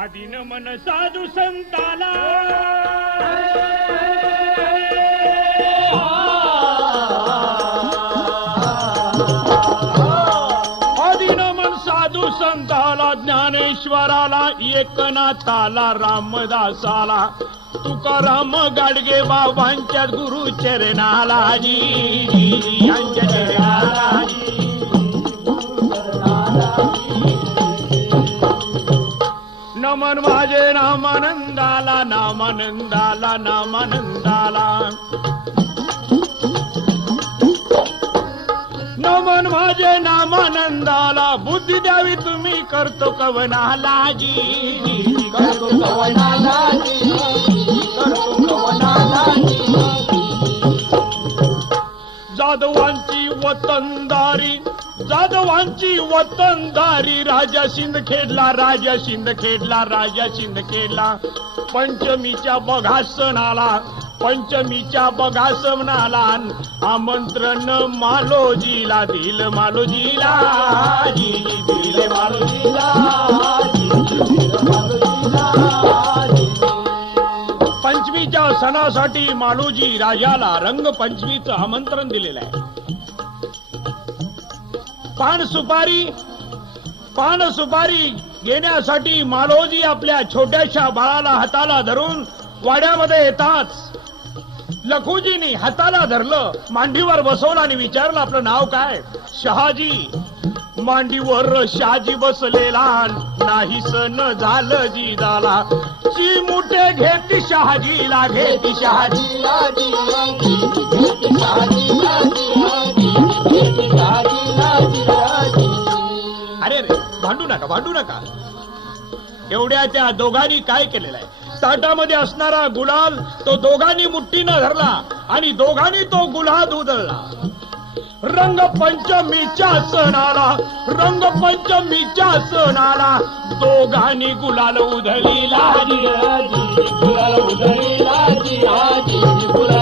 आदिन मन साधू संताला ज्ञानेश्वराला एकनाथाला रामदासाला तुकाराम गाडगे बाबांच्या गुरु चरणाला जी यांच्या चरणाला नमन माझे नामानंदाला नामानंदाला नामानंदाला. नमन माझे नामानंदाला बुद्धी द्यावी मी करतो कवनाला जी करतो कवनाला जी. करतो कवनाला जी. जाधवांची वतनदारी जाधवांची वतनदारी राजा शिंदखेडला राजा शिंदखेडला राजा शिंदखेडला पंचमीच्या बघा सणाला पंचमीच्या बघासनाला आमंत्रण मालोजीला दिल मालोजीला. मालोजीला. पंचमीच्या सणासाठी मालोजी राजाला रंगपंचमीचं आमंत्रण दिलेलं आहे. पान सुपारी पान सुपारी घेण्यासाठी मालोजी आपल्या छोट्याशा बाळाला हाताला धरून वाड्यामध्ये येताच लखुजीनी हाताला धरलं मांडीवर बसवलं आणि विचारलं आपलं नाव काय? शहाजी. मांडीवर शहाजी बसलेला नाही सण झालं जी झाला ची मुठे घेती. शहाजीला घेती शहाजीला अरे रे भांडू नका भांडू नका. एवढ्या त्या दोघांनी काय केलेलं आहे? ताटामध्ये असणारा गुलाल तो दोघांनी मुठ्ठीनं धरला आणि दोघांनी तो गुलाल उधळला. रंगपंचमीच्या सणाला रंगपंचमीच्या सणाला दोघांनी गुलाल उधळीला जी, गुलाल उधळीला जी, गुलाल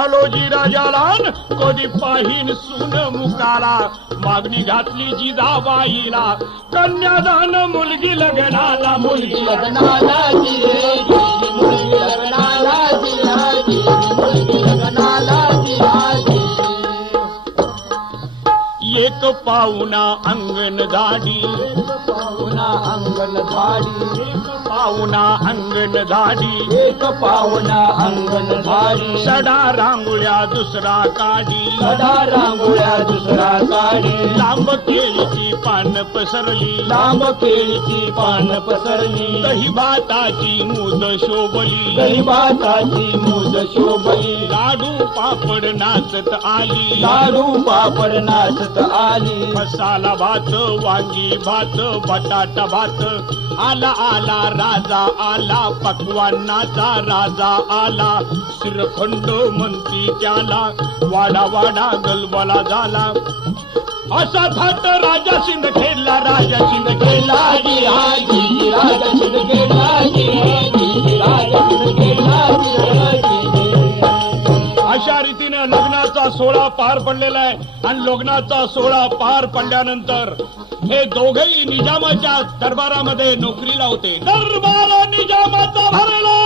लागली मालोजी राजाला कधी पाहीन सुन मुकाला. मागणी घातली जिजाबाईला कन्यादान मुलगी लग्नाला मुलगी. लग्नाला मुलगी. एक पाहुणा अंगण धाडी पाहुणा अंगण एक पाहुणा अंगण धाडी एक पाहुणा अंगण धाडी सडा रांगोळ्या दुसरा काढी. सडा रांगोळ्या दुसरा काढी. लांब केळीची पान पसरली. लांब केळीची पान पसरली. दही भाताची मूद शोभली. गरीबाताची मूद शोभली. लाडू पापड नाचत आली. लाडू पापड नाचत आली. मसाला भात वांगी भात बटाटा भात. आला आला राजा आला पकवानाचा राजा आला. श्रीखंड म्हणती त्याला वाडा वाडा गलबला झाला. असा थाट राजा शिंद खेळला राजा शिंद खेळला. लाजी आजी राजा शिंदे लाजी आजी राजा शिंदे लग्नाचा सोहळा पार पडलेला आहे आणि लग्नाचा सोहळा पार पडल्यानंतर हे दोघेही निजामाच्या दरबारामध्ये नोकरीला होते. दरबार निजामाचा भरला!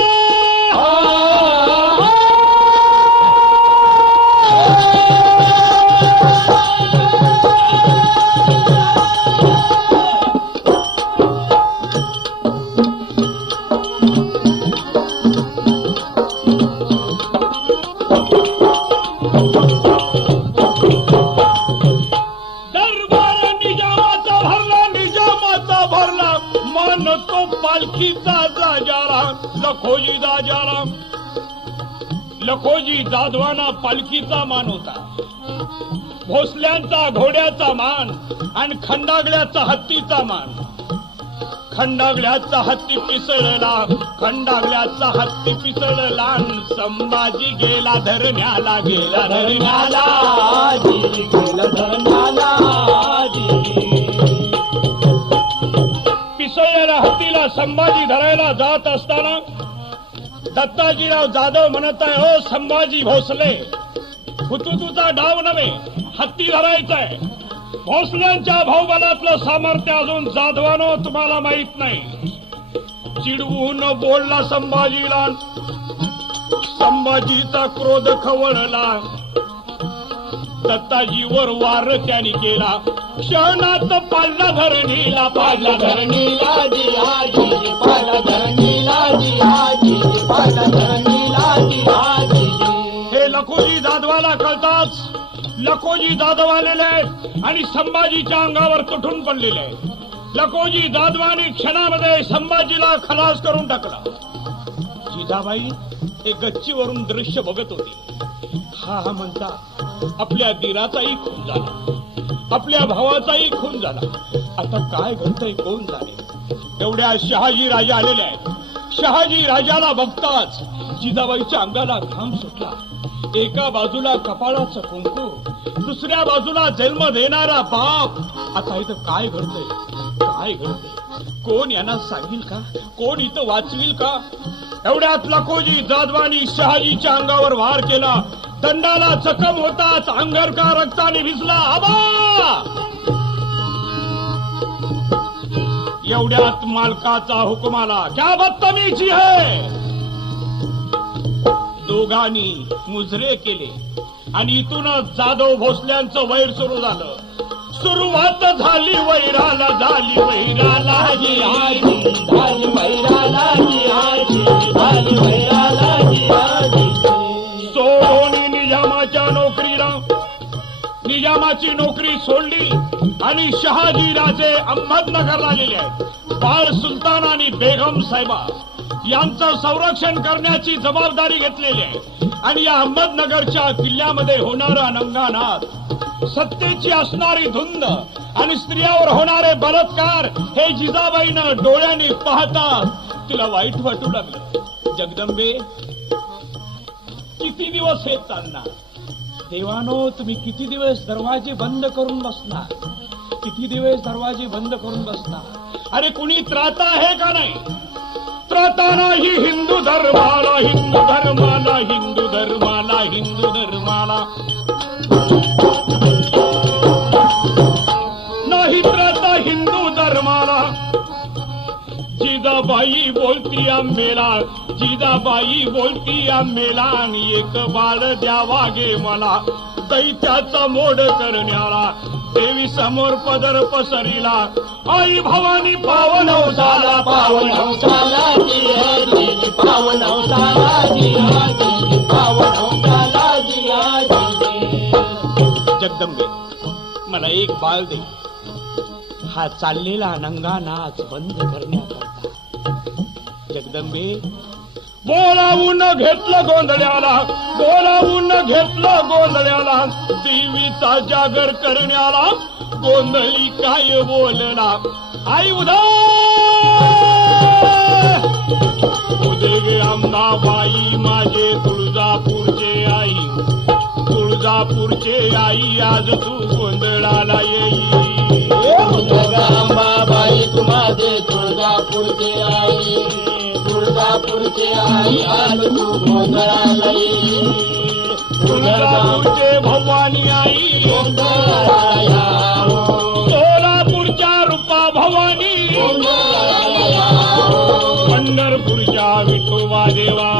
जाराम लखोजी दा जाराम. लखोजी जाधवाना पालखीचा मान होता. भोसल्यांचा घोड्याचा मान आणि खंडागड्याचा हत्तीचा मान. खंडागल्याचा हत्ती पिसळला खंडागल्याचा हत्ती पिसळला संभाजी गेला धरण्याला गेला धरण्याला गेला धरण्याला आजी पिसळलेल्या हत्तीला संभाजी धरायला जात असताना दत्ताजीराव जाधव म्हणत आहे हो संभाजी भोसले हुतुतूचा डाव नव्हे हत्ती धरायचाय. भोसल्यांच्या भाऊबलातलं सामर्थ्य अजून जाधवानो तुम्हाला माहीत नाही. चिडवून बोलला संभाजीला. संभाजीचा क्रोध खवळला. दत्ताजीवर वार त्याने केला. क्षणात पाडला धरणीला पाडला धरणीला जी पाला धरणीला जी धरणीला हे लखोजी जाधवाला कळताच लखोजी जाधव आलेले आहेत आणि संभाजीच्या अंगावर तुटून पडलेले आहेत. लखोजी जाधवाने क्षणामध्ये संभाजीला खलास करून टाकला. जिजाबाई हे गच्चीवरून दृश्य बघत होते. हा हा म्हणता आपल्या दिराचाही खून झाला. आपल्या भावाचाही खून झाला. आता काय घडतंय कोण झाले एवढ्या शहाजी राजा आलेले आहेत. शहाजी राजाला बघताच जिजाबाईच्या अंगाला घाम सुटला. एका बाजूला कपाळाचं कुंकू दुसऱ्या बाजूला जन्म देणारा बाप. आता इथं काय घडतंय? काय घडते कोण यांना सांगेल का? कोण इथं वाचवील का? एवढ्यात लखोजी जाधवानी शहाजीच्या अंगावर वार केला. दंडाला जखम होताच अंगरका रक्ताने भिजला. आबा! एवढ्यात मालकाचा हुकुम आला. क्या बदतमीजी है? दोघांनी मुजरे केले. आणि इथूनच जाधव भोसल्यांचं वैर सुरू झालं. सुरुवात झाली वैराला झाली वैराला जी आजी झाली वैराला जी आजी झाली वैराला जी आजी सोडून निजामाच्या नोकरीला निजामाची नोकरी सोडली आणि शहाजी राजे अहमदनगरला गेले बाळ सुलतान आणि बेगम साहेबा यांचं संरक्षण करण्याची जबाबदारी घेतलेली आहे. आणि या अहमदनगरच्या किल्ल्यामध्ये होणारा नंगानाथ सत्तेची असणारी धुंद आणि स्त्रियावर होणारे बलात्कार हे जिजाबाईनं डोळ्याने पाहता तिला वाईट वाटू लागलं. जगदंबे किती दिवस हे चालणार? देवानो तुम्ही किती दिवस दरवाजे बंद करून बसणार? किती दिवस दरवाजे बंद करून बसणार? अरे कुणी त्राता आहे का नाही? त्राता नाही हिंदू धर्माला हिंदू धर्माला हिंदू धर्माला हिंदू धर्माला. जिजाबाई बोलती आंबेला जिजाबाई बोलती आंबेला एक बाळ द्यावा गे मला दैत्याचा मोड करण्याला देवी समोर पदर पसरिला. आई भवानी पावन झाला पावन हंसाला पावन पावन जगदंबे मला एक बाळ दे. हा चाललेला नंगा नाच बंद करण्याकरता. जगदंबे बोलावून घेतलं गोंधळ्याला बोलावून घेतलं गोंधळ्याला. देवीचा जागर करण्याला गोंधळी काय बोलला? आई उदा उदे अंबाबाई माझे तुळजापूरचे आई. तुळजापूरचे आई आज तू गोंधळाला येई. अंबाबाई तुम्हारे तुळजापूरचे आई. आई आज तू भवानी आई गोंधळाला सोलापूरच्या रूपा भवानी पंढरपूरच्या विठोबा देवा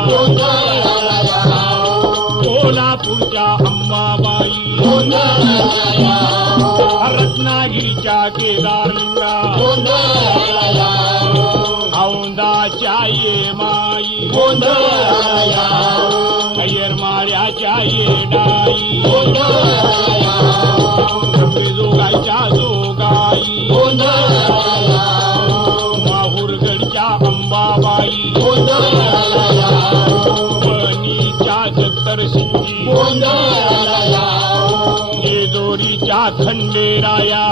सोलापूरच्या अंबाबाई रत्नागिरीच्या केदारलिंगा गोंधळाला ये माई गोंधळाला या हो. ये डाई गोंधळाला या जोगाई माहूरगडच्या अंबाबाई गोंधळाला वणीच्या या जेजोरीच्या खंडेराया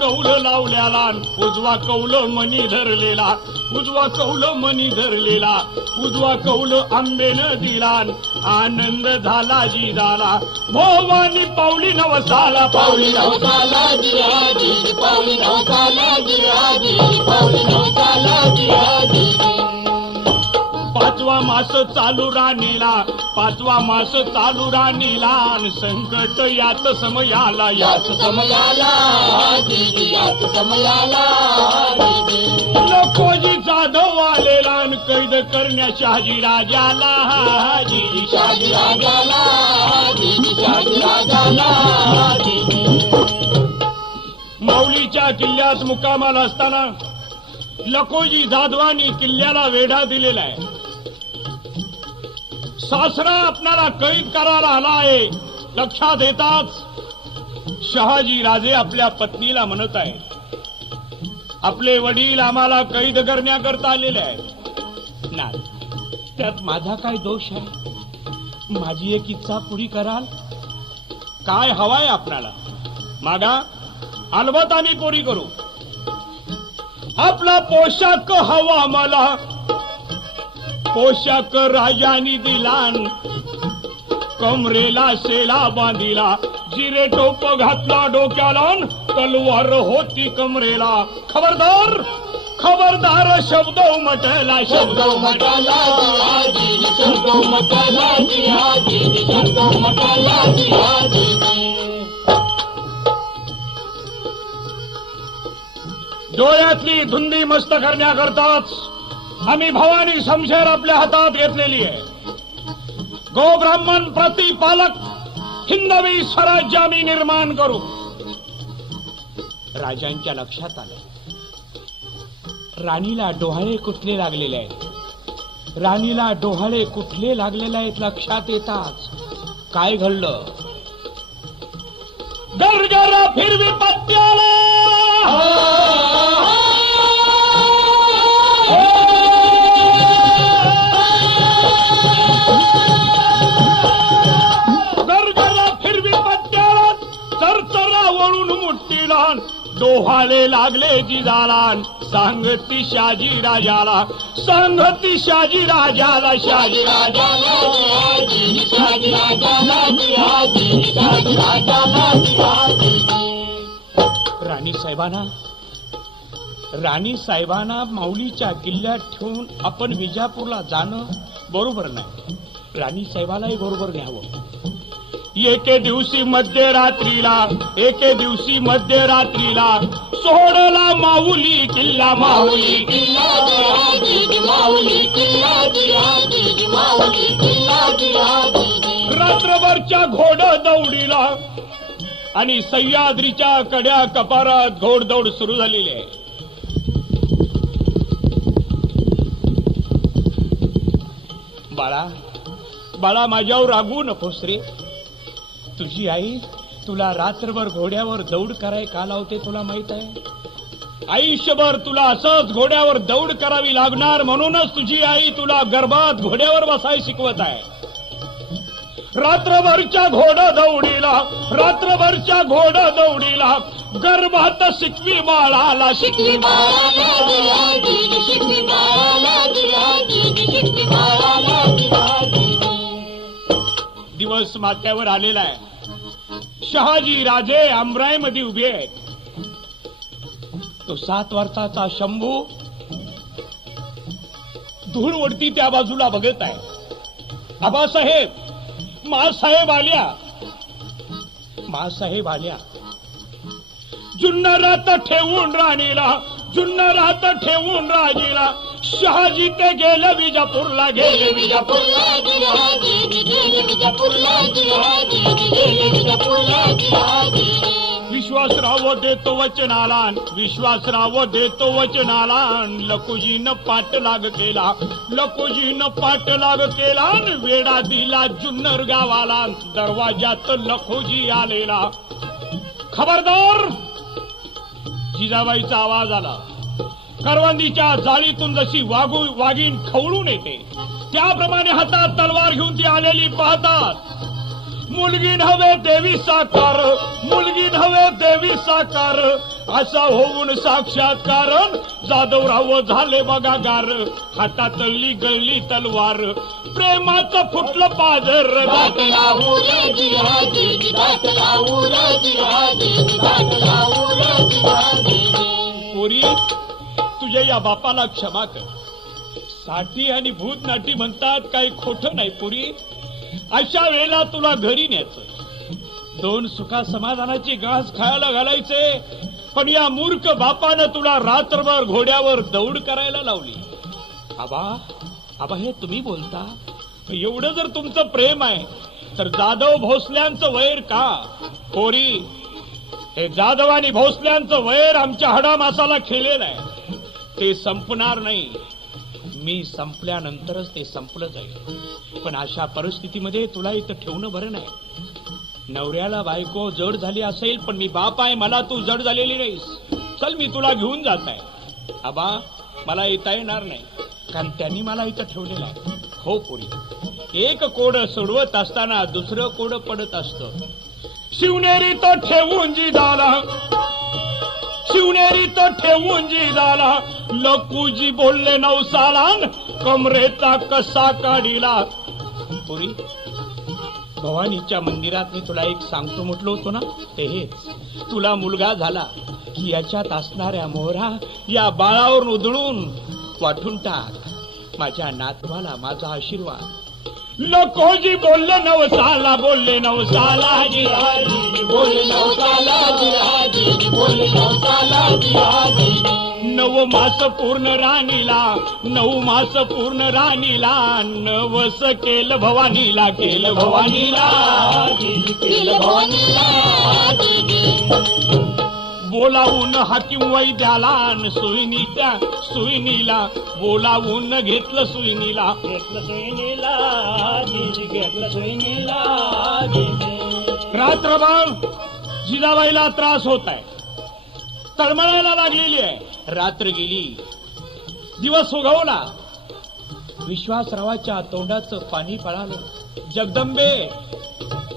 कौल लावल्याला उजवा कौल मनी धरलेला. उजवा कौल मनी धरलेला. उजवा कौल आंबेन दिला आनंद झाला जी झाला भोवानी पावली नवसाला. पावली नवसाला पावली नवसाला पावली नवसाला पाचवा मास चालू राणीला पाचवा मास चालू राणीला आणि संकट यात समयाला याच समयाला याच समयाला जाधव आलेला आणि कैद करण्या शहाजी राजाला जी शाजी राजाला शाजी राजाला माऊलीच्या किल्ल्यात मुक्कामाला असताना लकोजी जाधवानी किल्ल्याला वेढा दिलेला आहे. सासरा आपणाला कैद करायला आला आहे. लक्षात येताच शहाजी राजे आपल्या पत्नीला म्हणत आहे आपले वडील आम्हाला कैद करण्याकरता आलेले आहेत. नाही त्यात माझा काय दोष आहे? माझी एक इच्छा पुरी कराल? काय हवाय आपणाला? मागा अलबत आम्ही पुरी करू. आपला पोशाख हवा मला पोशाख राजानी दिलान कमरेला शेला बांधिला. जिरे टोप घातला डोक्याला तलवार होती कमरेला. खबरदार खबरदार शब्द उमटला शब्द उमटला. शब्द मटाला शब्द मटाला डोळ्यातली धुंदी मस्त करण्याकरताच आम्ही भवानी शमशेर आपल्या हातात घेतलेली आहे. गो ब्राह्मण प्रतिपालक हिंदवी स्वराज्य आम्ही निर्माण करू. राजांच्या लक्षात आलं. राणीला डोहाळे कुठले लागलेले आहेत? राणीला डोहाळे कुठले लागलेले आहेत लक्षात येताच? काय घडलं? गरगर फिरवी पत्त्याला डोहाळे लागले जिजाला सांगती शाजी राजाला. सांगती शाजी राजाला शाजी राजाला राजाला राजाला राणी साहेबांना राणी साहेबांना माऊलीच्या किल्ल्यात ठेवून आपण विजापूरला जाणं बरोबर नाही. राणी साहेबालाही बरोबर घ्यावं एके दिवशी मध्यरात्रीला एके दिवशी मध्यरात्रीला सोडला माऊली किल्ला माऊली किल्ला रात्रभरच्या घोड दौडीला आणि सह्याद्रीच्या कड्या कपारात घोडदौड सुरू झालेली आहे. बाळा बाळा माझ्यावर रागू नकोस रे. तुझी आई तुला रात्रभर घोड्यावर दौड कराय का लावते तुला माहीत आहे? आयुष्यभर तुला असंच घोड्यावर दौड करावी लागणार म्हणूनच तुझी आई तुला गर्भात घोड्यावर बसाय शिकवत आहे. रात्रभरच्या घोड दौडीला रात्रभरच्या घोड दौडीला गर्भात शिकवी बाळाला शिकवी दिवस माथ्यावर आलेला आहे. शहाजी राजे आमरायमध्ये उभे आहेत. तो सात वर्षाचा शंभू धूळ धूळवडती त्या बाजूला बघत आहे. आबासाहेब मासाहेब आल्या. मासाहेब आल्या. जुन्नरात ठेवून राणीला जुन्नरात ठेवून राजीला शहाजी ते गेले विजापूरला गेले विजापूर विजापूरला विश्वासराव देतो वचनाला विश्वासराव देतो वचनाला लकुजीनं पाठलाग केला लकुजीनं पाठलाग केला वेडा दिला जुन्नर गावाला. दरवाजात लखोजी आलेला. खबरदार जिजाबाईचा आवाज आला. करवंदीच्या जाळीतून जशी वागू वाघीण खवळून येते त्याप्रमाणे हातात तलवार घेऊन ती आलेली पाहतात. मुलगी नव्हे देवी साकार मुलगी नव्हे देवी साकार. असा होऊन साक्षात्कार जाधवराव झाले बघा गार. हातातली गळली तलवार प्रेमाचं फुटलं पाजर पोरी तुझ्या या बापाला क्षमा कर. साठी आणि भूत नाटी म्हणतात काही खोट नाही पुरी. अशा वेळेला तुला घरी न्यायचं दोन सुखा समाधानाची घास खायला घालायचे पण या मूर्ख बापानं तुला रात्रभर घोड्यावर दौड करायला लावली. आबा आबा हे तुम्ही बोलता? एवढं जर तुमचं प्रेम आहे तर जाधव भोसल्यांचं वैर का? कोरी हे जाधव आणि भोसल्यांचं वैर आमच्या हडामासाला खेळलेलं आहे. ते संपणार नाही. मी संपल्यानंतरच ते संपलं जाईल. पण अशा परिस्थितीमध्ये तुला इथं ठेवणं बरं नाही. नवऱ्याला बायको जड झाली असेल पण मी बाप आहे मला तू जड झालेली नाहीस. चल मी तुला घेऊन जात आहे. आबा मला येता येणार नाही. कारण त्यांनी मला इथं ठेवलेलं आहे. हो पुरी. एक कोड सोडवत असताना दुसरं कोड पडत असतं. शिवनेरी तो ठेवून जी झाला. शिवनेरी तो ठेवून जी झाला. लकूजी बोलले नवसालान कमरेचा कसा काढिला. पुरी भवानीच्या मंदिरात मी तुला एक सांगतो म्हटलो होतो ना ते हेच. तुला मुलगा झाला की याच्यात असणाऱ्या मोहरा या बाळावर उधळून वाटून टाक. माझ्या नातवाला माझा आशीर्वाद. लकोजी बोलले नवसाला बोलले नवसाला जी बोल नवसाला जी बोल नवसाला जी नव मास पूर्ण राणीला नऊ मास पूर्ण राणीला नवस केल भवानीला केल भवानीला केलं भवानीला बोलावून हाकीम वैद्याला सुईनीच्या सुईनीला. बोलावून घेतलं सुईनीला. घेतलं सोयीला घेतलं सोयीला रात्रभर जिजाबाईला त्रास होत आहे. तळमळायला लागलेली आहे. रात्र गेली. दिवस उगवला. विश्वासरावाच्या तोंडाचं पाणी पळालं. जगदंबे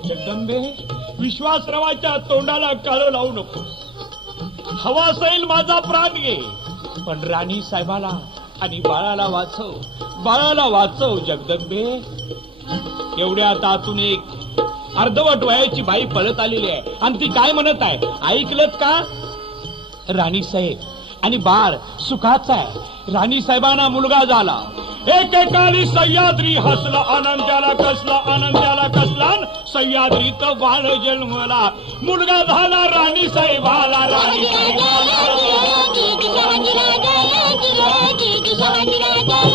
जगदंबे विश्वासरावाच्या तोंडाला काळं लावू नको हवा असेल माझा प्राण घे पण राणी साहेबाला आणि बाळाला वाचव बाळाला वाचव जगदंबे. एवढ्या तातून एक अर्धवट वयाची बाई पळत आलेली आहे. आणि ती काय म्हणत आहे? ऐकलत का? राणी साहेब आणि बाळ सुखाचा आहे. राणी साहेबांना मुलगा झाला. एकेकाली सह्याद्री हसला आनंदाला कसला आनंदाला कसला सह्याद्रीत बाळ जन्मला मुलगा झाला राणी साहेबाला राणी गडावर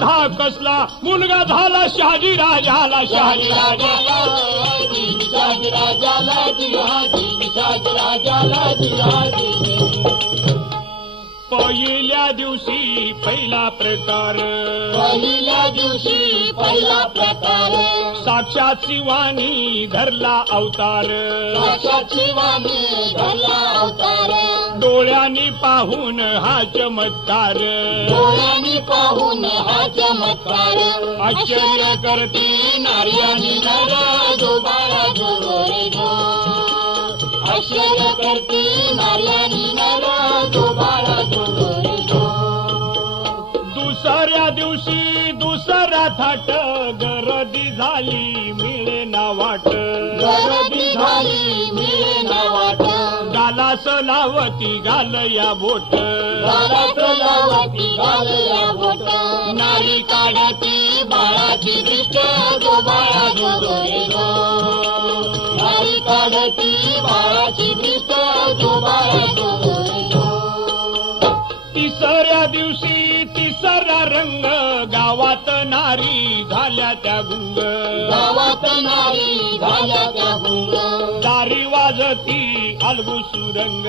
हा कसला? मुलगा झाला शहाजी राजाला शहाजी पहिल्या दिवशी पहिला प्रकार. पहिल्या दिवशी पहिला प्रकार. साक्षात शिवानी धरला अवतार. साक्षात शिवानी धरला अवतार. डोळ्यांनी पाहून हा चमत्कार. डोळ्यांनी पाहून हा चमत्कार. आश्चर्य करती नार्यानी नर आश्चर्य करते नार्यानी नर दुसऱ्या दिवशी दुसरा थाट. गर्दी झाली मिळे ना वाट. लावती गाल या बोट. नारी काढती बाळाची दृष्ट गो बाळा गो गोरे गो नारी काढती बाळाची दृष्ट गो बाळा गो गोरे गो तिसऱ्या दिवशी रंग गावात नारी झाल्या त्या गुंग. गावात नारी झाल्या त्या गुंग. दारी वाजती अलगू सुरंग.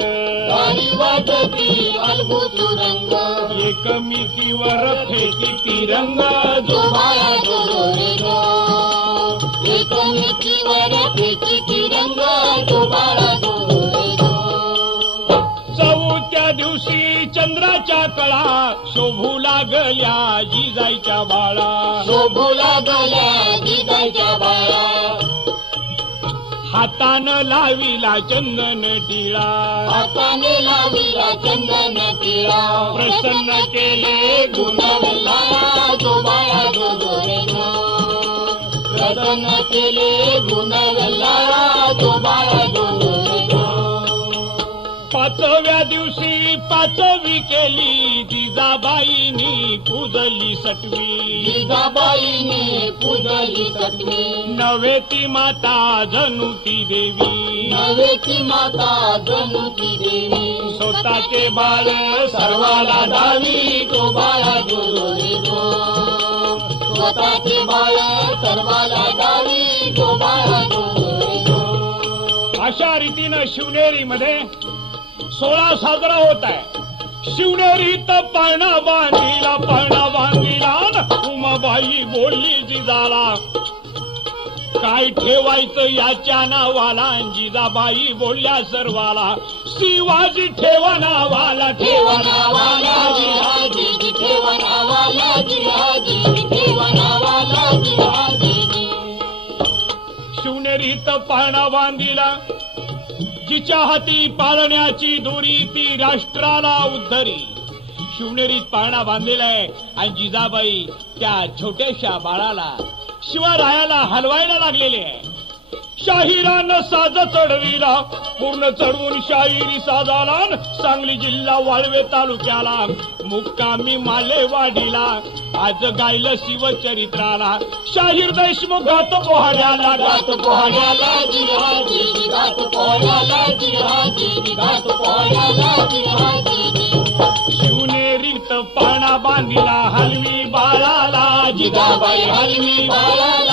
नारी वाजती अलगूतू रंग एकमेकीवर फेकी तिरंग. जो बाळा गो एकमेकीवर फेकी तिरंग. जो चंद्राच्या कळा शोभू लागल्या जिजाईच्या बाळा. शोभू लागल्या दिदाच्या बाळा. हातानं लाविला चंदन टिळा. हाताने लाविला चंदन टिळा. प्रसन्न केले गुणवला जो पाचवी केली जिजाबाईनी पूजली सटवी. जिजाबाईने पूजली सटवी. नवे ती माता जणू ती देवी नवेची माता जनुती देवी. स्वतःचे बाळ सर्वाला दावी तो बाळा गोरे गो स्वतःचे बाळ सर्वाला दावी तो बाळा गोरे गो अशा रीतीनं शिवनेरी मध्ये सोळा साजरा होत आहे. शिवनेरीत पाळणा बांधिला पाळणा बांधिला उमाबाई बोलली जिजाला. काय ठेवायचं याच्या नावाला? जिजाबाई बोलल्या सर्वाला. शिवाजी ठेवा नावाला ठेवा नावाला जिहाजी ठेवणावाला जिहाजी जिहाजी शिवनेरीत पाळणा बांधिला. तिच्या हाती पाळण्याची दोरी ती राष्ट्राला उद्धरी. शिवनेरीत पाळणा बांधलेला आहे आणि जिजाबाई त्या छोट्याशा बाळाला शिवरायाला हलवायला लागलेले आहे. शाहिरानं साज चढविला. पूर्ण चढवून शाहिरी साजाला सांगली जिल्हा वाळवे तालुक्याला. मुक्कामी मालेवाडीला. आज गायलं शिवचरित्राला. शाहीर देशमुख देशमुखात पोहाड्याला. गात पोहाड्याला. जिहाजी गात पोळ्याला जिहाजी गात पोळ्याला जिहाजी. शिवनेरीत बांधिला. हलवी बाळाला. जिजाबाई हलवी बाळाला.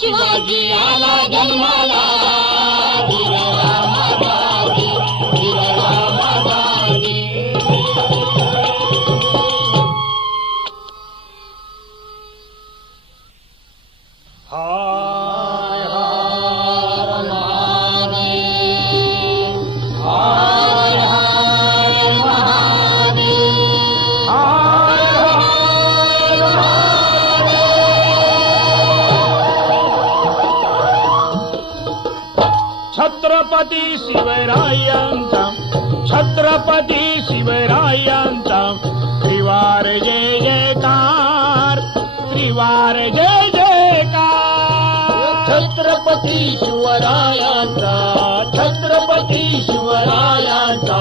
शिवाजी आला जन्माला. छत्रपती शिवरायांचा छत्रपती शिवरायांचा. त्रिवार जय जयकार त्रिवार जय जयकार. छत्रपती शिवरायांचा छत्रपती शिवरायांचा.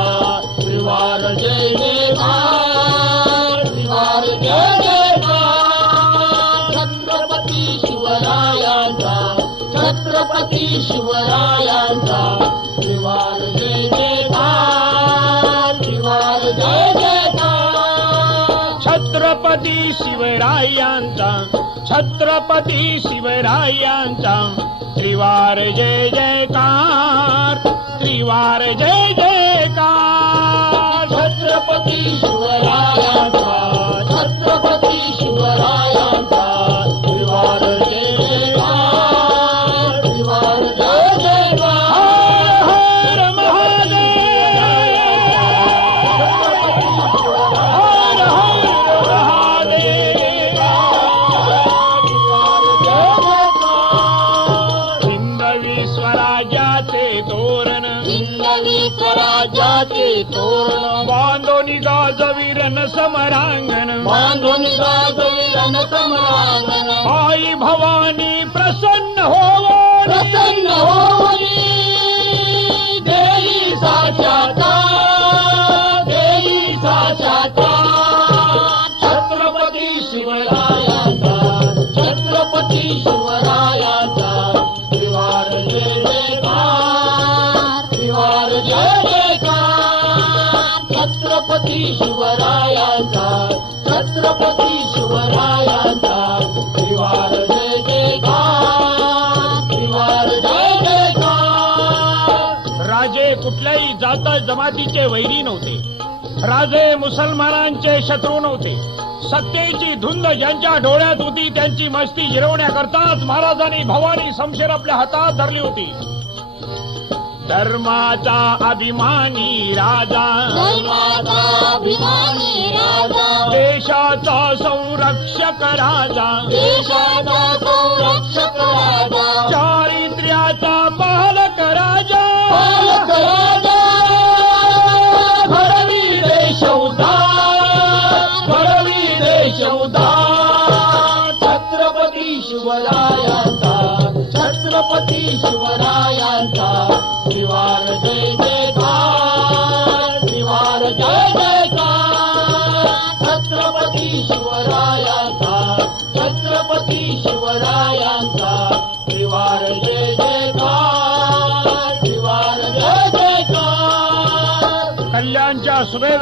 त्रिवार जय जयकार त्रिवार जय जयकार. छत्रपती शिवरायांचा छत्रपती शिवरायांचा. शिवरायांचा छत्रपती शिवरायांचा. त्रिवार जय जयकार त्रिवार जय जयकार. छत्रपती शिवरायांचा छत्रपती शिवरायांचा. సమరాంగనం మాంగోని దాసోని రణ సమరాంగనం राजे कुठल्याही जात जमातीचे वैरी नव्हते. राजे मुसलमानांचे शत्रू नव्हते. सत्तेची धुंद ज्यांच्या डोळ्यात होती त्यांची मस्ती जिरवण्याकरताच महाराजांनी भवानी समशेर आपल्या हातात धरली होती. धर्माचा अभिमानी राजा. धर्माचा अभिमानी राजा. देशाचा संरक्षक राजा. देशाचा संरक्षक राजा. चारित्र्याचा पालक राजा. पालक राजा. घडवी देश उद्धार घडवी देश उद्धार छत्रपती शिवरायांचा. छत्रपती शिवरायांचा. निवार जय जयकार. निवार जय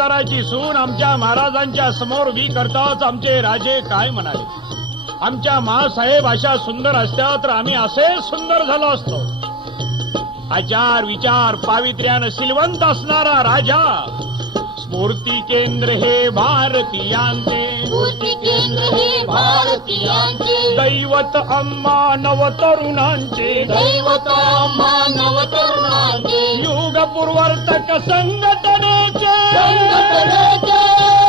कल्याणच्या सून आमच्या महाराजांच्या समोर उभी करताच आमचे राजे काय म्हणाले? आमच्या महासाहेब अशा सुंदर असत्या तर आम्ही असे सुंदर झालो असतो. आचार विचार पावित्र्यानं सिलवंत असणारा राजा स्फूर्ती केंद्र हे भारतीयांचे. मूर्ती केंद्र हे भारतीयांचे दैवत अम्मा नवतरुणांचे दैवत मानव तरुणांचे युग पूर्वर्तक संघटनेचे संघटनेचे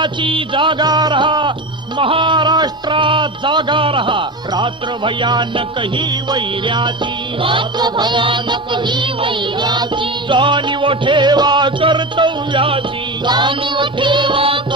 वैर्याची जागा रहा महाराष्ट्रात जागा रहा रात्र भयानक ही वैर्याची रात्र भयानक ही वैराची. जाणीव ठेवा कर्तव्याची. जाणीव ठेवा